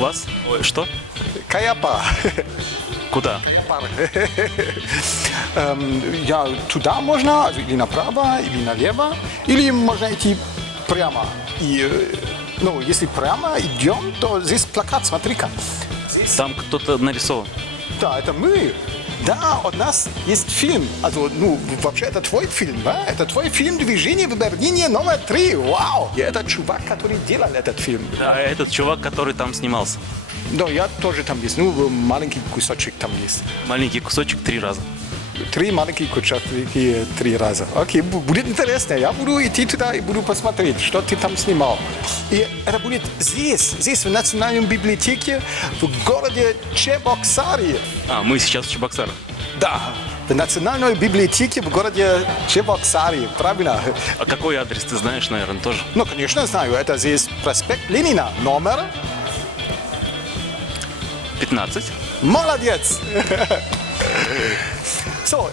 Вас? Ой, что? Каяпа. Куда? Пар. Я туда можно, или направо, или налево, или можно идти прямо. И, ну, если прямо идем, то здесь плакат, смотри-ка. Там кто-то нарисован. Да, это мы. Да, у нас есть фильм. Ну, вообще, это твой фильм, да? Это твой фильм «Движение в Берлине номер 3». Вау! И это чувак, который делал этот фильм. Да, этот чувак, который там снимался. Да, я тоже там есть. Ну, маленький кусочек там есть. Маленький кусочек 3 раза. 3 маленькие кусочки 3 раза. Окей, будет интересно. Я буду идти туда и буду посмотреть, что ты там снимал. И это будет здесь, в Национальной библиотеке в городе Чебоксары. А, мы сейчас в Чебоксарах. Да, в Национальной библиотеке в городе Чебоксары, правильно? А какой адрес, ты знаешь, наверное, тоже? Ну, конечно, знаю. Это здесь проспект Ленина, номер... 15. Молодец!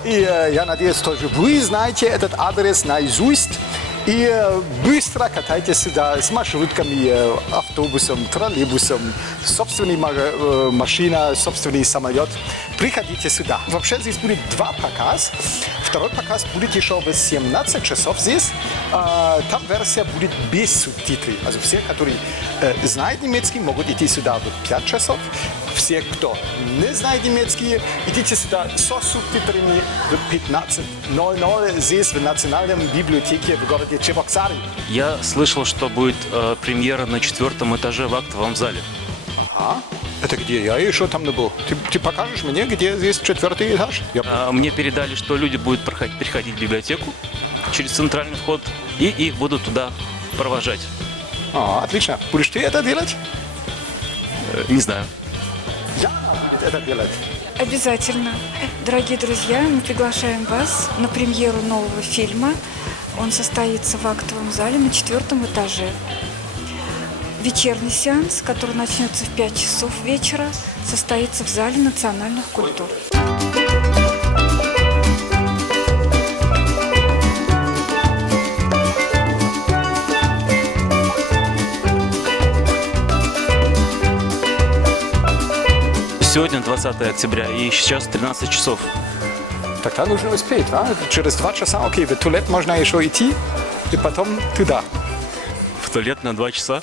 И я надеюсь, тоже вы знаете этот адрес наизусть. И быстро катайтесь сюда с маршрутками, автобусом, троллейбусом, собственной машина, собственный самолет. Приходите сюда. Вообще здесь будет 2 показа. Второй показ будет еще в 17 часов здесь. Там версия будет без субтитров. Also все, которые знают немецкий, могут идти сюда в 5 часов. Все, кто не знает немецкий, идите сюда со субтитрами в 15:00 здесь, в Национальной библиотеке в городе Чебоксары. Я слышал, что будет премьера на 4-м этаже в актовом зале. А? Это где? Я еще там не был. Ты покажешь мне, где здесь 4-й этаж? Мне передали, что люди будут переходить в библиотеку через центральный вход, и их будут туда провожать. Отлично. Будешь ты это делать? Не знаю. Я буду это делать. Обязательно. Дорогие друзья, мы приглашаем вас на премьеру нового фильма. Он состоится в актовом зале на 4-м этаже. Вечерний сеанс, который начнется в 5 часов вечера, состоится в зале национальных культур. Сегодня 20 октября, и сейчас 13 часов. Тогда нужно успеть, а? Через 2 часа, окей, в туалет можно еще идти, и потом туда. В туалет на 2 часа.